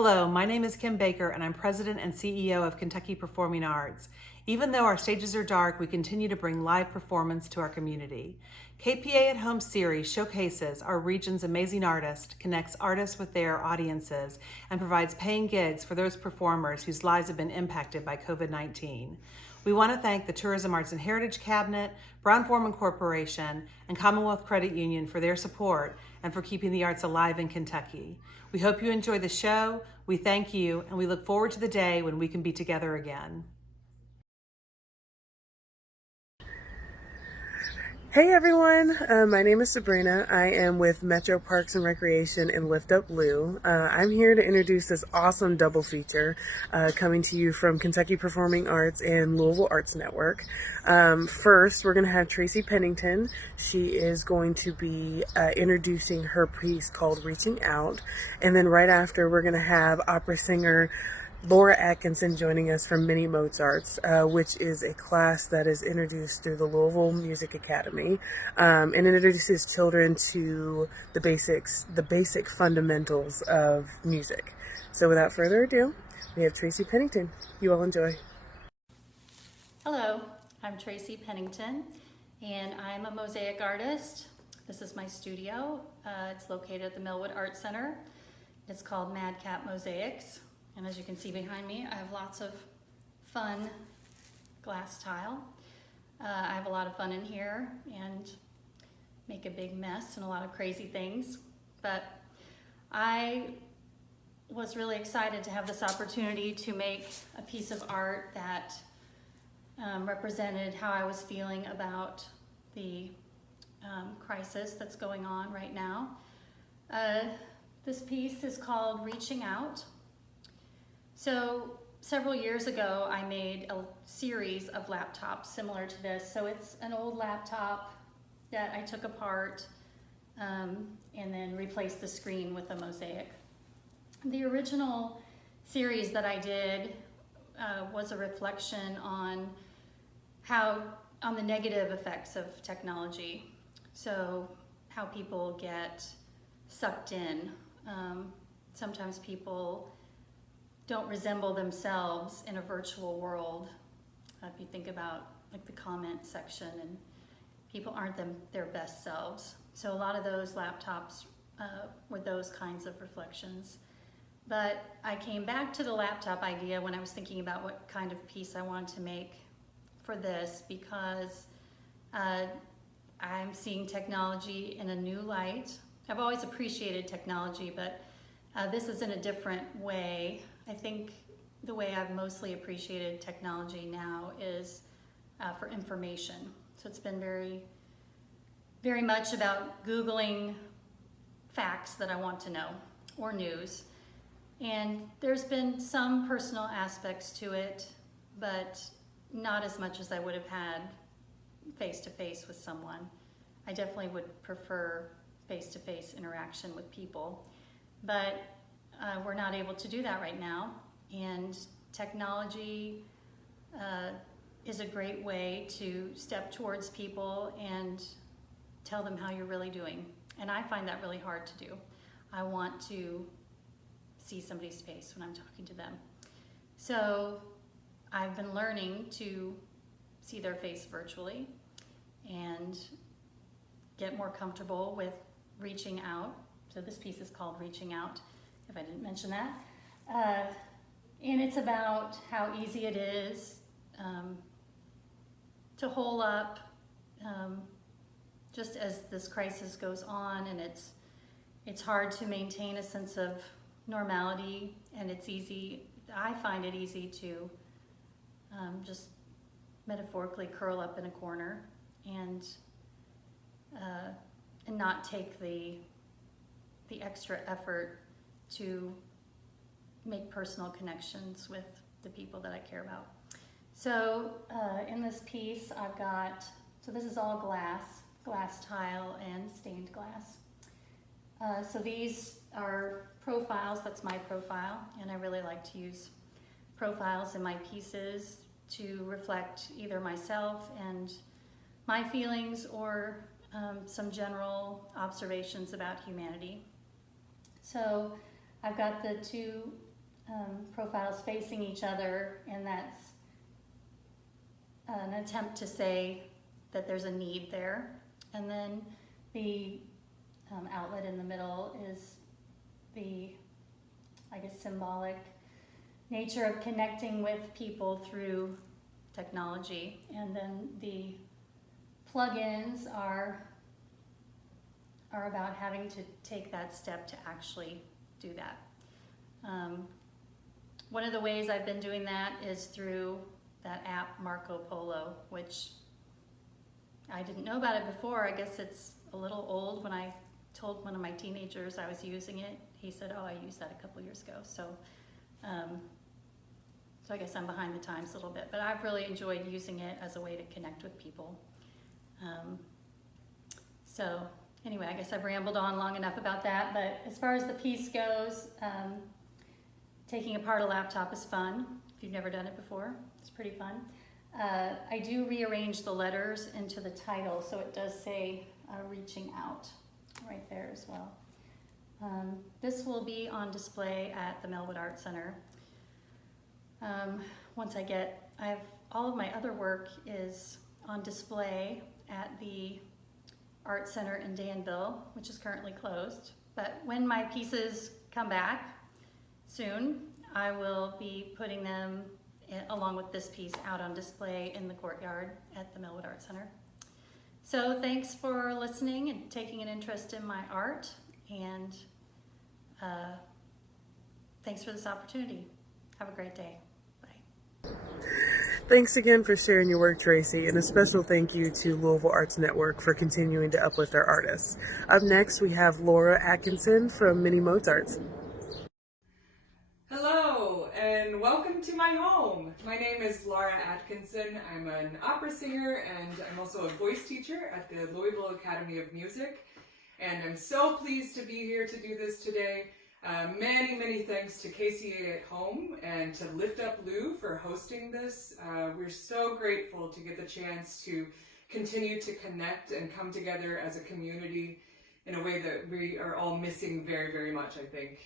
Hello, my name is Kim Baker and I'm President and CEO of Kentucky Performing Arts. Even though our stages are dark, we continue to bring live performance to our community. KPA at Home series showcases our region's amazing artists, connects artists with their audiences, and provides paying gigs for those performers whose lives have been impacted by COVID-19. We want to thank the Tourism Arts and Heritage Cabinet, Brown-Forman Corporation, and Commonwealth Credit Union for their support and for keeping the arts alive in Kentucky. We hope you enjoy the show, we thank you, and we look forward to the day when we can be together again. Hey everyone, my name is Sabrina. I am with Metro Parks and Recreation and Lift Up Lou. I'm here to introduce this awesome double feature coming to you from Kentucky Performing Arts and Louisville Arts Network. First, we're going to have Tracy Pennington. She is going to be introducing her piece called Reaching Out. And then right after, we're going to have opera singer Laura Atkinson joining us from Mini Mozart's, which is a class that is introduced through the Louisville Music Academy, and introduces children to the basic fundamentals of music. So without further ado, we have Tracy Pennington. You all enjoy. Hello, I'm Tracy Pennington, and I'm a mosaic artist. This is my studio. It's located at the Millwood Art Center. It's called Madcap Mosaics. And as you can see behind me, I have lots of fun glass tile. I have a lot of fun in here and make a big mess and a lot of crazy things. But I was really excited to have this opportunity to make a piece of art that represented how I was feeling about the crisis that's going on right now. This piece is called Reaching Out. So several years ago, I made a series of laptops similar to this. So it's an old laptop that I took apart and then replaced the screen with a mosaic. The original series that I did was a reflection on the negative effects of technology. So how people get sucked in. Sometimes people don't resemble themselves in a virtual world. If you think about like the comment section, and people aren't their best selves. So a lot of those laptops were those kinds of reflections. But I came back to the laptop idea when I was thinking about what kind of piece I wanted to make for this, because I'm seeing technology in a new light. I've always appreciated technology, but this is in a different way. I think the way I've mostly appreciated technology now is for information. So it's been very, very much about Googling facts that I want to know, or news. And there's been some personal aspects to it, but not as much as I would have had face-to-face with someone. I definitely would prefer face-to-face interaction with people. But we're not able to do that right now, and technology is a great way to step towards people and tell them how you're really doing. And I find that really hard to do. I want to see somebody's face when I'm talking to them. So I've been learning to see their face virtually and get more comfortable with reaching out. So this piece is called Reaching Out, if I didn't mention that. And it's about how easy it is to hole up just as this crisis goes on, and it's hard to maintain a sense of normality, and I find it easy to just metaphorically curl up in a corner and not take the extra effort to make personal connections with the people that I care about. So in this piece so this is all glass tile and stained glass. So these are profiles, that's my profile, and I really like to use profiles in my pieces to reflect either myself and my feelings or some general observations about humanity. So I've got the two profiles facing each other, and that's an attempt to say that there's a need there. And then the outlet in the middle is the, I guess, symbolic nature of connecting with people through technology. And then the plugins are about having to take that step to actually do that. One of the ways I've been doing that is through that app Marco Polo, which I didn't know about it before. I guess it's a little old. When I told one of my teenagers I was using it, he said, oh, I used that a couple years ago. So I guess I'm behind the times a little bit, but I've really enjoyed using it as a way to connect with people. So anyway, I guess I've rambled on long enough about that, but as far as the piece goes, taking apart a laptop is fun. If you've never done it before, it's pretty fun. I do rearrange the letters into the title, so it does say reaching out right there as well. This will be on display at the Melwood Art Center. Once I have all of my other work is on display at the Art Center in Danville, which is currently closed. But when my pieces come back soon, I will be putting them along with this piece out on display in the courtyard at the Melwood Art Center. So thanks for listening and taking an interest in my art, and thanks for this opportunity. Have a great day. Bye. Thanks again for sharing your work, Tracy, and a special thank you to Louisville Arts Network for continuing to uplift our artists. Up next, we have Laura Atkinson from Mini Mozart. Hello, and welcome to my home. My name is Laura Atkinson. I'm an opera singer, and I'm also a voice teacher at the Louisville Academy of Music. And I'm so pleased to be here to do this today. Many thanks to KCA at Home and to Lift Up Lou for hosting this. We're so grateful to get the chance to continue to connect and come together as a community in a way that we are all missing very much, I think.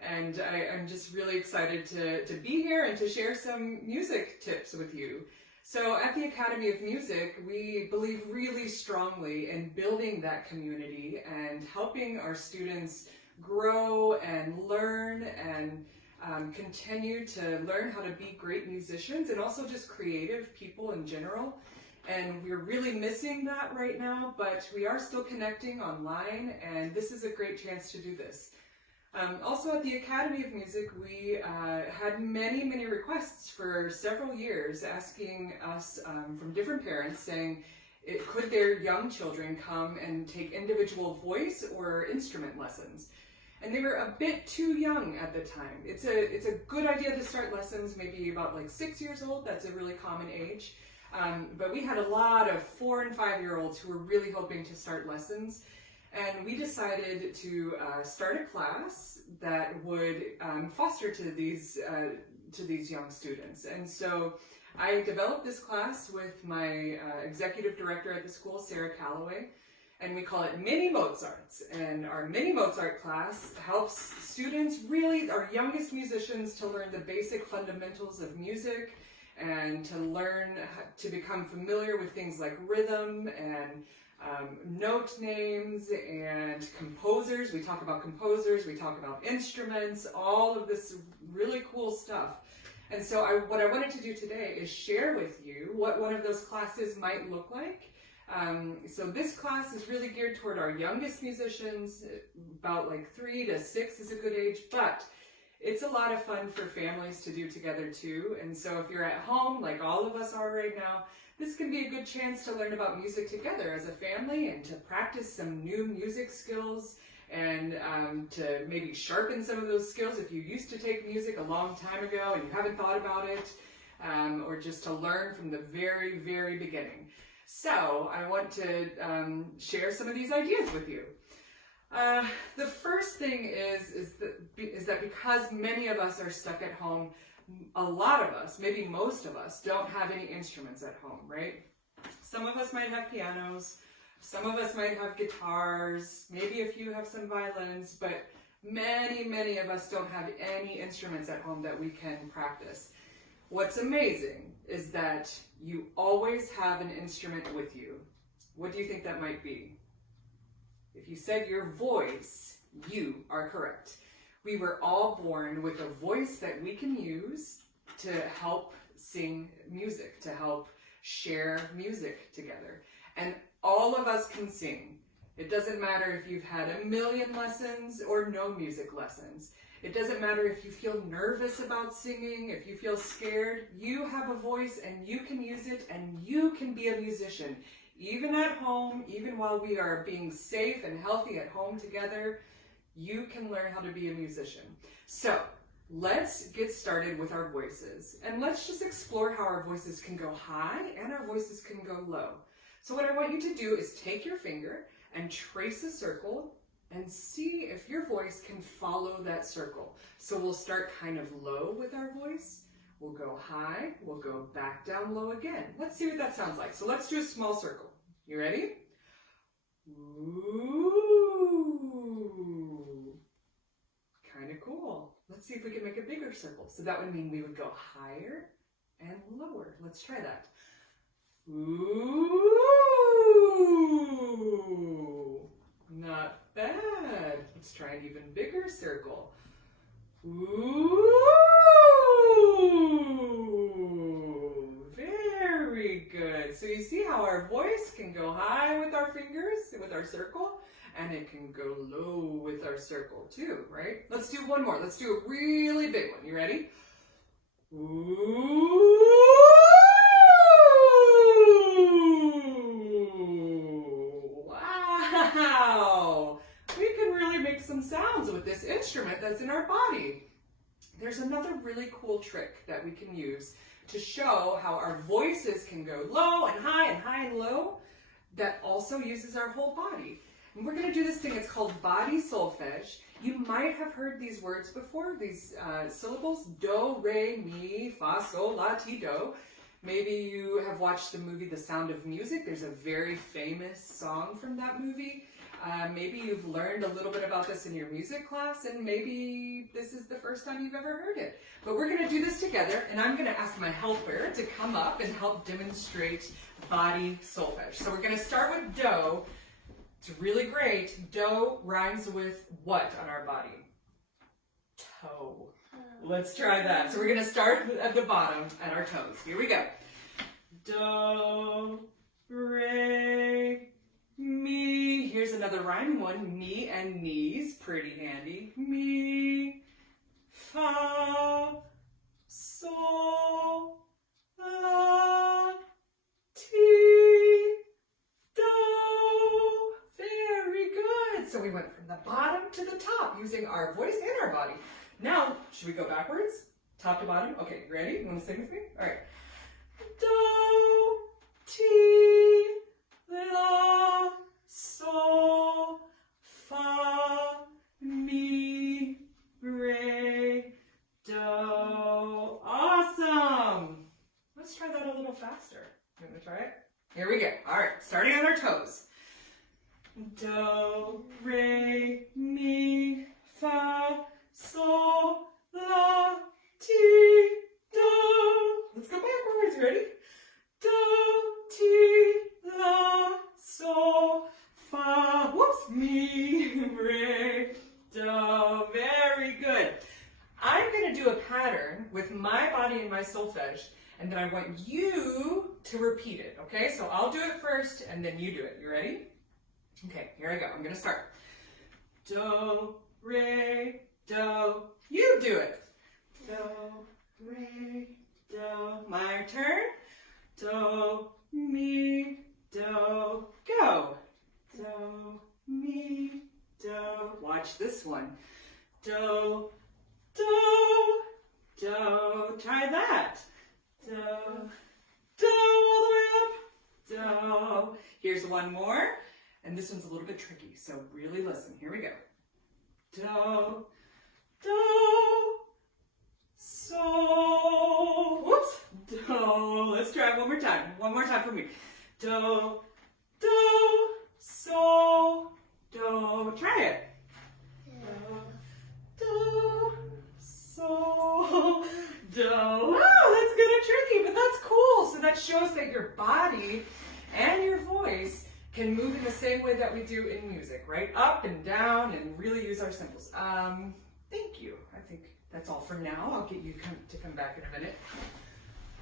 And I'm just really excited to be here and to share some music tips with you. So at the Academy of Music, we believe really strongly in building that community and helping our students grow and learn and continue to learn how to be great musicians and also just creative people in general. And we're really missing that right now, but we are still connecting online, and this is a great chance to do this. Also at the Academy of Music, we had many requests for several years asking us from different parents saying, could their young children come and take individual voice or instrument lessons? And they were a bit too young at the time. It's a good idea to start lessons maybe about like 6 years old. That's a really common age. But we had a lot of 4 and 5 year olds who were really hoping to start lessons. And we decided to start a class that would foster to these young students. And so I developed this class with my executive director at the school, Sarah Calloway, and we call it Mini Mozarts. And our Mini Mozart class helps students, really our youngest musicians, to learn the basic fundamentals of music and to learn to become familiar with things like rhythm and note names and composers. We talk about composers, we talk about instruments, all of this really cool stuff. And so what I wanted to do today is share with you what one of those classes might look like. So this class is really geared toward our youngest musicians, about like 3 to 6 is a good age, but it's a lot of fun for families to do together too. And so if you're at home, like all of us are right now, this can be a good chance to learn about music together as a family and to practice some new music skills and to maybe sharpen some of those skills if you used to take music a long time ago and you haven't thought about it, or just to learn from the very beginning. So I want to share some of these ideas with you. The first thing is that because many of us are stuck at home, a lot of us, maybe most of us, don't have any instruments at home, right? Some of us might have pianos, some of us might have guitars, maybe a few have some violins, but Many of us don't have any instruments at home that we can practice. What's amazing is that you always have an instrument with you. What do you think that might be? If you said your voice, you are correct. We were all born with a voice that we can use to help sing music, to help share music together. And all of us can sing. It doesn't matter if you've had a million lessons or no music lessons. It doesn't matter if you feel nervous about singing, if you feel scared. You have a voice and you can use it, and you can be a musician. Even at home, even while we are being safe and healthy at home together, you can learn how to be a musician. So let's get started with our voices, and let's just explore how our voices can go high and our voices can go low. So what I want you to do is take your finger and trace a circle and see if your voice can follow that circle. So we'll start kind of low with our voice. We'll go high, we'll go back down low again. Let's see what that sounds like. So let's do a small circle. You ready? Ooh, kind of cool. Let's see if we can make a bigger circle. So that would mean we would go higher and lower. Let's try that. Ooh, not bad. Let's try an even bigger circle. Ooh, very good. So you see how our voice can go high with our fingers, with our circle, and it can go low with our circle too, right? Let's do one more. Let's do a really big one. You ready? Ooh. Wow! We can really make some sounds with this instrument that's in our body. There's another really cool trick that we can use to show how our voices can go low and high and low that also uses our whole body. And we're going to do this thing, it's called body solfege. You might have heard these words before, these syllables, do, re, mi, fa, sol, la, ti, do. Maybe you have watched the movie The Sound of Music. There's a very famous song from that movie. Maybe you've learned a little bit about this in your music class, and maybe this is the first time you've ever heard it. But we're going to do this together, and I'm going to ask my helper to come up and help demonstrate body solfege. So we're going to start with do. It's really great. Do rhymes with what on our body? Toe. Let's try that. So we're going to start at the bottom at our toes. Here we go. Do, re, mi. Here's another rhyming one. Mi and knees. Pretty handy. Mi, fa, sol, la, ti, do. Very good. So we went from the bottom to the top using our voice and our body. Now, should we go backwards? Top to bottom? Okay, ready? You want to sing with me? All right. Do, ti, la, sol, fa, mi, re, do. Awesome! Let's try that a little faster. You want to try it? Here we go. All right, starting on our toes. Do, re, mi, fa, sol, la, ti, do. Let's go backwards. Ready? Do, ti, la, sol, fa, whoops, mi, re, do. Very good. I'm going to do a pattern with my body and my solfege, and then I want you to repeat it, okay? So I'll do it first, and then you do it. You ready? Okay, here I go. I'm going to start. Do, re, do. You do it. Do, re, do. My turn. Do, mi, do. Go. Do, mi, do. Watch this one. Do, do, do. Try that. Do, do, all the way up. Do. Here's one more. And this one's a little bit tricky, so really listen. Here we go. Do, do, so. Whoops. Do. Let's try it one more time. One more time for me. Do, do, so, do. Try it. Do, shows that your body and your voice can move in the same way that we do in music, right? Up and down, and really use our cymbals. Thank you. I think that's all for now. I'll get you to come back in a minute.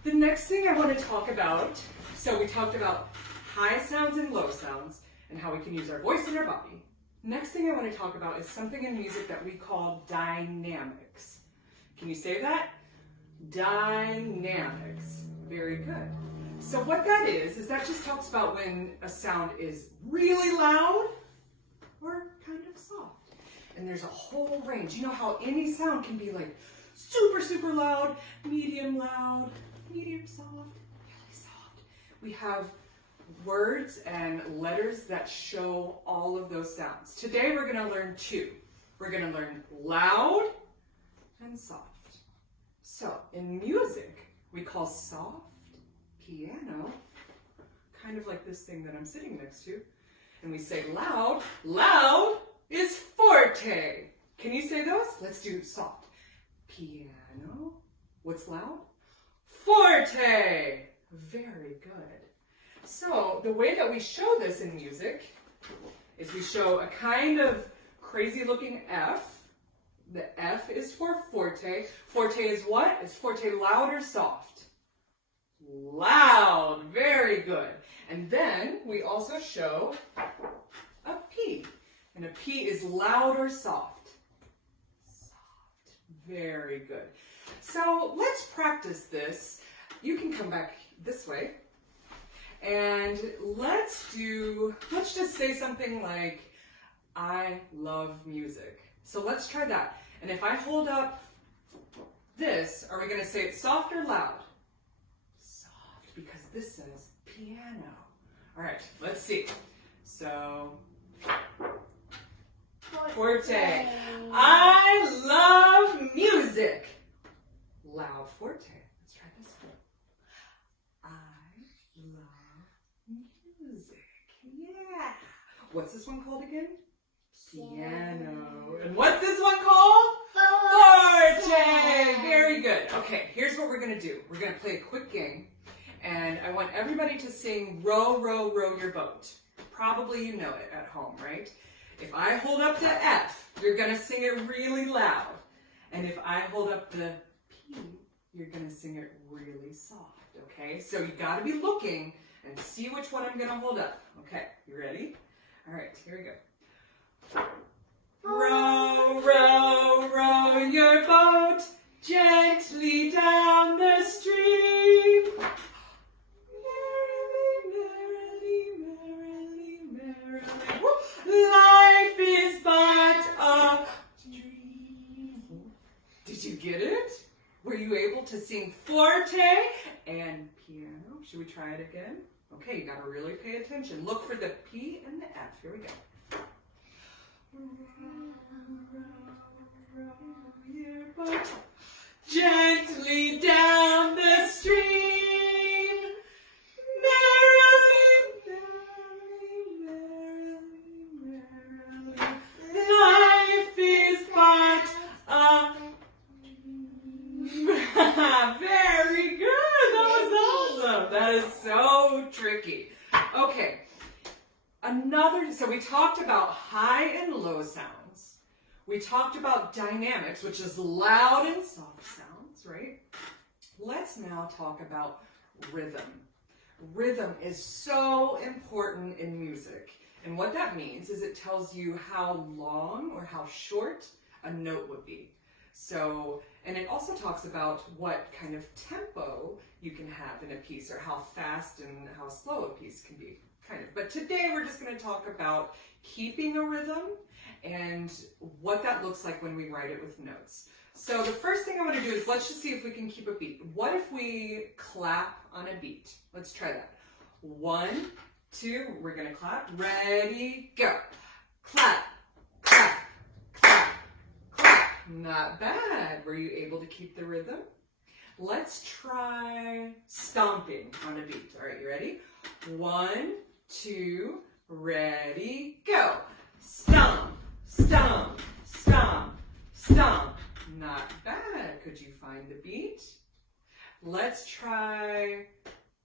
The next thing I want to talk about, so we talked about high sounds and low sounds and how we can use our voice and our body. Next thing I want to talk about is something in music that we call dynamics. Can you say that? Dynamics. Very good. So what that is that just talks about when a sound is really loud or kind of soft. And there's a whole range. You know how any sound can be like super, super loud, medium soft, really soft. We have words and letters that show all of those sounds. Today we're going to learn two. We're going to learn loud and soft. So in music, we call soft piano, kind of like this thing that I'm sitting next to. And we say loud. Loud is forte. Can you say those? Let's do soft. Piano. What's loud? Forte. Very good. So the way that we show this in music is we show a kind of crazy looking F. The F is for forte. Forte is what? Is forte loud or soft? Loud. Very good. And then we also show a P. And a P is loud or soft? Soft. Very good. So let's practice this. You can come back this way. And let's just say something like, I love music. So let's try that. And if I hold up this, are we going to say it's soft or loud? Soft, because this says piano. All right, let's see. So, forte. I love music. Loud forte. Let's try this one. I love music. Yeah. What's this one called again? Piano. And what's this one called? Forte. Very good. Okay, here's what we're going to do. We're going to play a quick game. And I want everybody to sing Row, Row, Row Your Boat. Probably you know it at home, right? If I hold up the F, you're going to sing it really loud. And if I hold up the P, you're going to sing it really soft, okay? So you got to be looking and see which one I'm going to hold up. Okay, you ready? All right, here we go. Row, row, row your boat gently down the stream. Life is but a dream. Did you get it? Were you able to sing forte and piano? Should we try it again? Okay, you gotta really pay attention. Look for the P and the F. Here we go. Row your boat gently down the stream. Merrily, merrily, merrily, merrily. Life is but a dream. Very good. That was awesome. That is so tricky. Okay. So we talked about high and low sounds. We talked about dynamics, which is loud and soft sounds, right? Let's now talk about rhythm. Rhythm is so important in music. And what that means is it tells you how long or how short a note would be. So, and it also talks about what kind of tempo you can have in a piece, or how fast and how slow a piece can be, kind of. But today we're just going to talk about keeping a rhythm and what that looks like when we write it with notes. So the first thing I want to do is let's just see if we can keep a beat. What if we clap on a beat? Let's try that. 1, 2, we're going to clap. Ready, go. Clap, clap, clap, clap. Not bad. Were you able to keep the rhythm? Let's try stomping on a beat. All right, you ready? 1, 2, ready, go. Stomp, stomp, stomp, stomp. Not bad. Could you find the beat? Let's try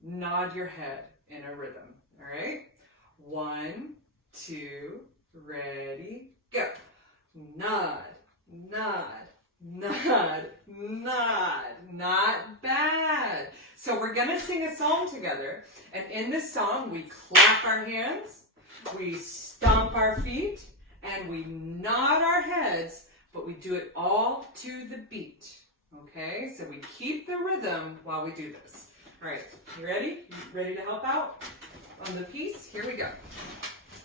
nod your head in a rhythm. All right? 1, 2, ready, go. Nod, nod, nod, nod. Not bad. So we're gonna sing a song together, and in this song we clap our hands, we stomp our feet, and we nod our heads, but we do it all to the beat. Okay, so we keep the rhythm while we do this. All right, you ready? You ready to help out on the piece? Here we go.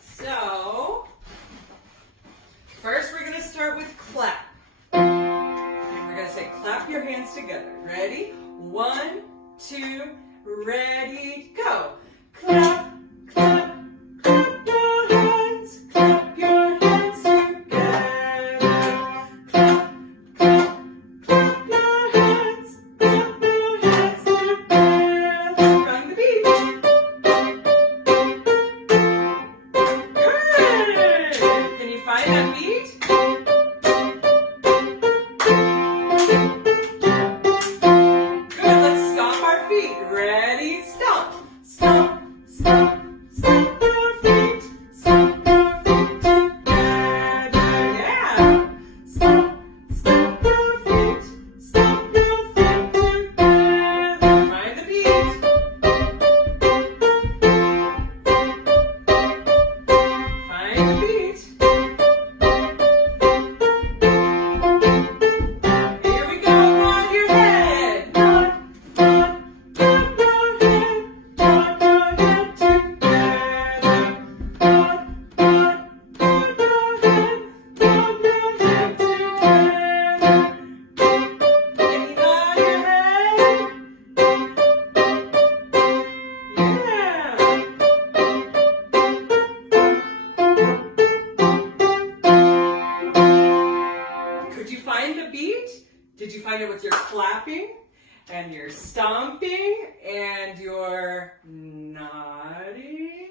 So, first we're gonna start with clap. And we're gonna say clap your hands together. Ready? 1, 2, ready, go. Clap, clap, clap your hands. Clap your hands together. Clap, clap, clap your hands. Clap your hands together. Find the beat. Good. Can you find that beat? Good. Let's stomp our feet. Ready? Stomp. Stomp, stomp, stomp our feet. Stomp our feet together. Yeah. Stomp, stomp our feet. Stomp our feet together. Find the beat. Find the beat. Here we go. Nod your head. Nod, nod, nod your head. Nod your head together. Nod, nod, nod your head. Nod your head together. Can you nod your head? Yeah. Could you find the beat? Did you find it with your clapping and your stomping and your nodding?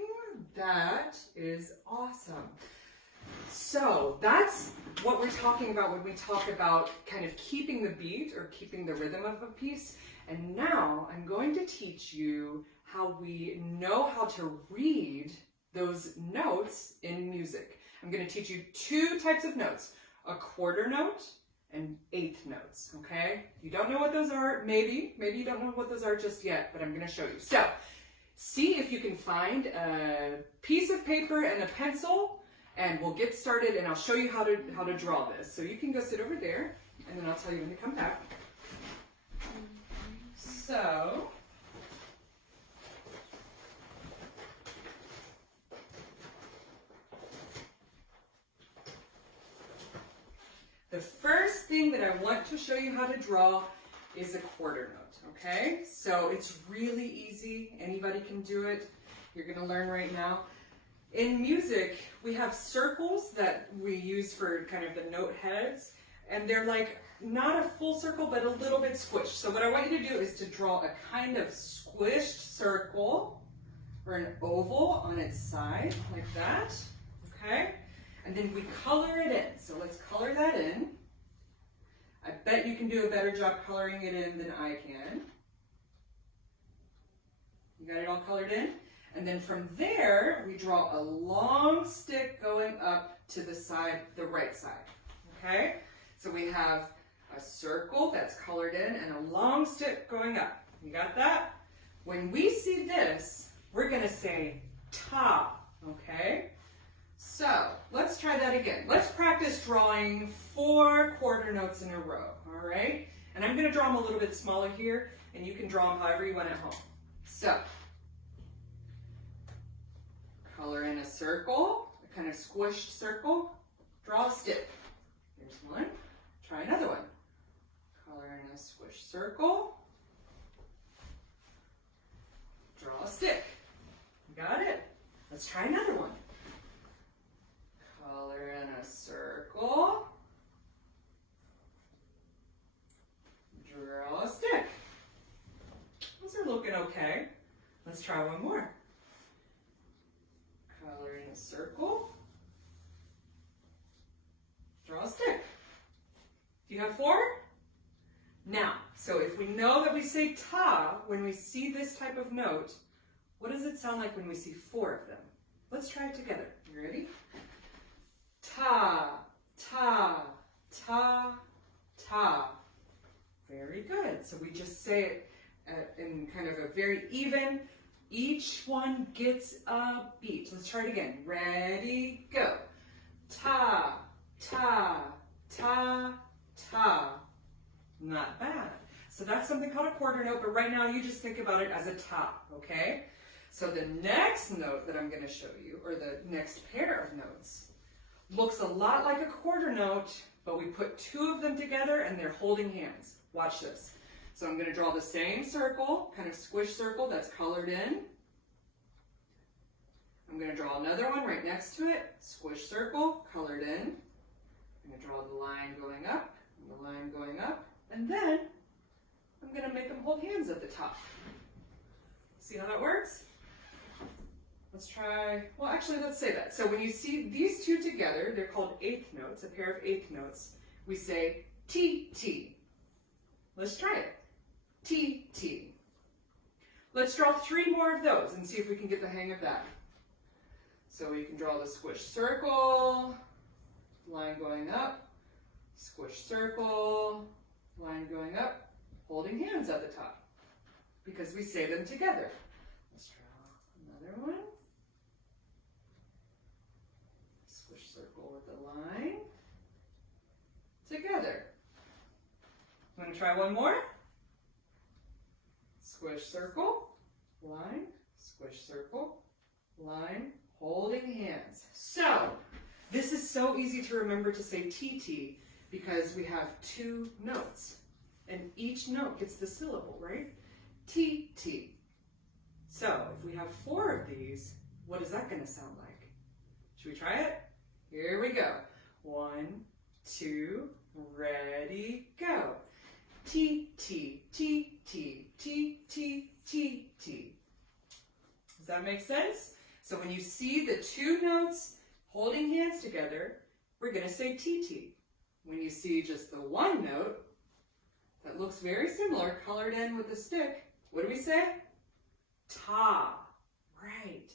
That is awesome. So that's what we're talking about when we talk about kind of keeping the beat or keeping the rhythm of a piece. And now I'm going to teach you how we know how to read those notes in music. I'm going to teach you 2 types of notes, a quarter note and eighth notes, okay? You don't know what those are, maybe you don't know what those are just yet, but I'm going to show you. So, see if you can find a piece of paper and a pencil, and we'll get started, and I'll show you how to draw this. So you can go sit over there, and then I'll tell you when to come back. So, the first thing that I want to show you how to draw is a quarter note, okay? So it's really easy. Anybody can do it. You're going to learn right now. In music, we have circles that we use for kind of the note heads, and they're like not a full circle, but a little bit squished. So what I want you to do is to draw a kind of squished circle or an oval on its side, like that, okay? And then we color it in. So let's color that in. I bet you can do a better job coloring it in than I can. You got it all colored in? And then from there, we draw a long stick going up to the side, the right side, okay? So we have a circle that's colored in and a long stick going up. You got that? When we see this, we're gonna say ta, okay? So let's try that again. Let's practice drawing 4 quarter notes in a row, all right? And I'm gonna draw them a little bit smaller here, and you can draw them however you want at home. So, color in a circle, a kind of squished circle, draw a stick. Here's one, try another one. Color in a squished circle, draw a stick. You got it? Let's try another one. Color in a circle, draw a stick. Those are looking okay. Let's try one more. Color in a circle, draw a stick. Do you have 4? Now, so if we know that we say ta when we see this type of note, what does it sound like when we see 4 of them? Let's try it together. You ready? Ta, ta, ta, ta. Very good. So we just say it in kind of a very even. Each one gets a beat. Let's try it again. Ready, go. Ta, ta, ta, ta. Not bad. So that's something called a quarter note, but right now you just think about it as a ta, okay? So the next note that I'm going to show you, or the next pair of notes, looks a lot like a quarter note, but we put 2 of them together and they're holding hands. Watch this. So I'm going to draw the same circle, kind of squish circle that's colored in. I'm going to draw another one right next to it, squish circle, colored in. I'm going to draw the line going up, and the line going up, and then I'm going to make them hold hands at the top. See how that works? Let's try, well actually let's say that. So when you see these 2 together, they're called eighth notes, a pair of eighth notes. We say T, T. Let's try it. T, T. Let's draw 3 more of those and see if we can get the hang of that. So you can draw the squish circle, line going up, squish circle, line going up, holding hands at the top, because we say them together. Let's draw another one. Squish circle with the line, together. Want to try one more? Squish circle, line, squish circle, line, holding hands. So, this is so easy to remember to say TT because we have 2 notes and each note gets the syllable, right? TT. So, if we have 4 of these, what is that going to sound like? Should we try it? Here we go. 1, 2, ready, go. T, T, T, T, T, T, T, T. Does that make sense? So when you see the 2 notes holding hands together, we're going to say TT. When you see just the 1 note that looks very similar, colored in with a stick, what do we say? Ta. Right.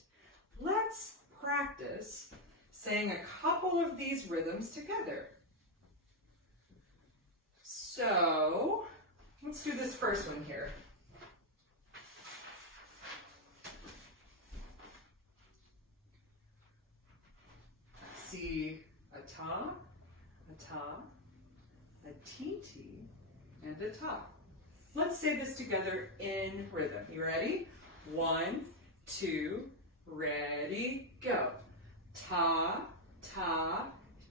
Let's practice saying a couple of these rhythms together. So, let's do this first one here. See a ta, a TT, and a ta. Let's say this together in rhythm. You ready? 1, 2, ready, go. Ta, ta,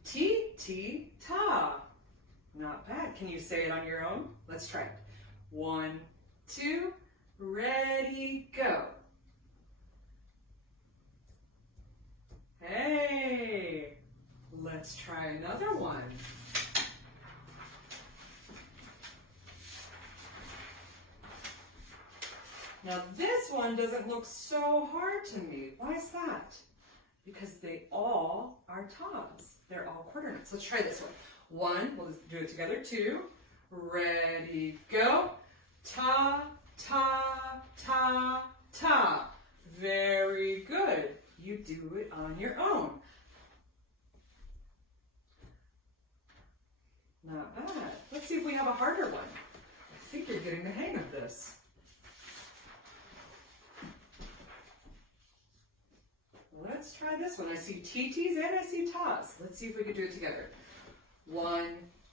T, T, ta. Not bad. Can you say it on your own? Let's try it. 1, 2, ready, go. Hey, let's try another one. Now this one doesn't look so hard to me. Why is that? Because they all are tas. They're all quarter notes. Let's try this one. 1, we'll do it together. 2, ready, go. Ta, ta, ta, ta. Very good. You do it on your own. Not bad. Let's see if we have a harder one. I think you're getting the hang of this. Let's try this one. I see TTs and I see tas. Let's see if we can do it together. 1,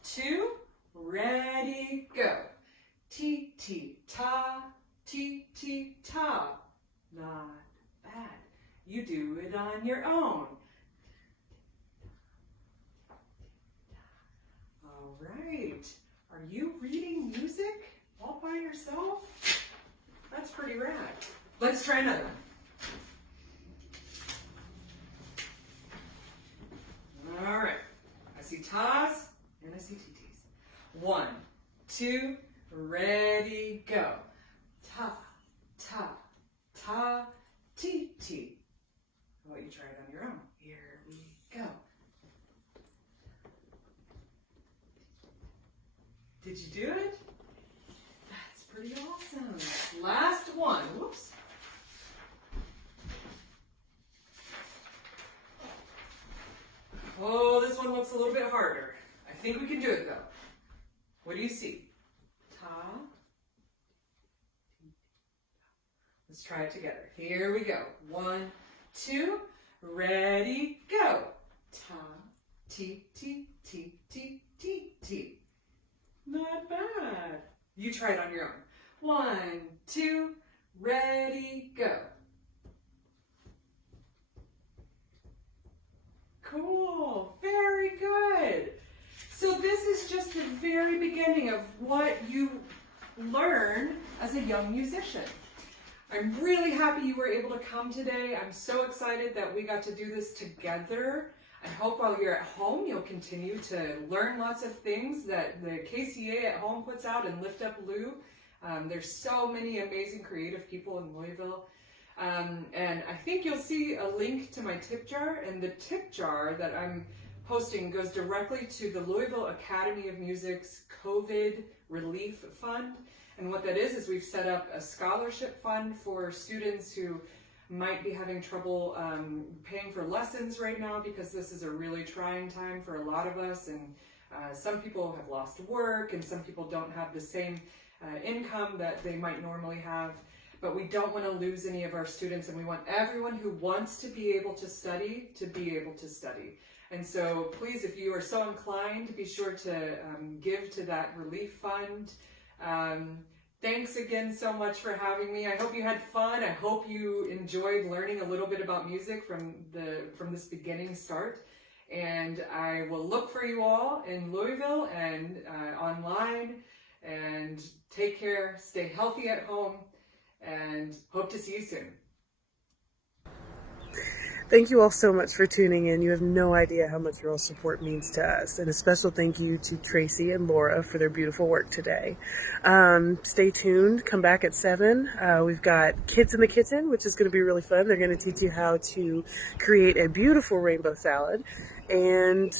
2, ready, go. T, T, ta, T, T, ta. Not bad. You do it on your own. All right. Are you reading music all by yourself? That's pretty rad. Let's try another one. All right. I see tas and I see TTs. 1, 2, ready, go. Ta, ta, ta, T, T. How about you try it on your own? Here we go. Did you do it? a little bit harder. I think we can do it though. What do you see? Ta. Let's try it together. Here we go. 1, 2, ready, go. Ta, ti, ti, ti, ti, ti, ti. Not bad. You try it on your own. 1, 2, ready, go. Cool, very good. So this is just the very beginning of what you learn as a young musician. I'm really happy you were able to come today. I'm so excited that we got to do this together. I hope while you're at home, you'll continue to learn lots of things that the KCA at home puts out and Lift Up Lou. There's so many amazing creative people in Louisville. And I think you'll see a link to my tip jar, and the tip jar that I'm posting goes directly to the Louisville Academy of Music's COVID Relief Fund. And what that is we've set up a scholarship fund for students who might be having trouble paying for lessons right now, because this is a really trying time for a lot of us, and some people have lost work and some people don't have the same income that they might normally have. But we don't want to lose any of our students, and we want everyone who wants to be able to study to be able to study. And so please, if you are so inclined, be sure to give to that relief fund. Thanks again so much for having me. I hope you had fun. I hope you enjoyed learning a little bit about music from this beginning start. And I will look for you all in Louisville and online. And take care, stay healthy at home, and hope to see you soon. Thank you all so much for tuning in. You have no idea how much your all support means to us. And a special thank you to Tracy and Laura for their beautiful work today. Stay tuned. Come back at 7. We've got Kids in the Kitchen, which is going to be really fun. They're going to teach you how to create a beautiful rainbow salad. And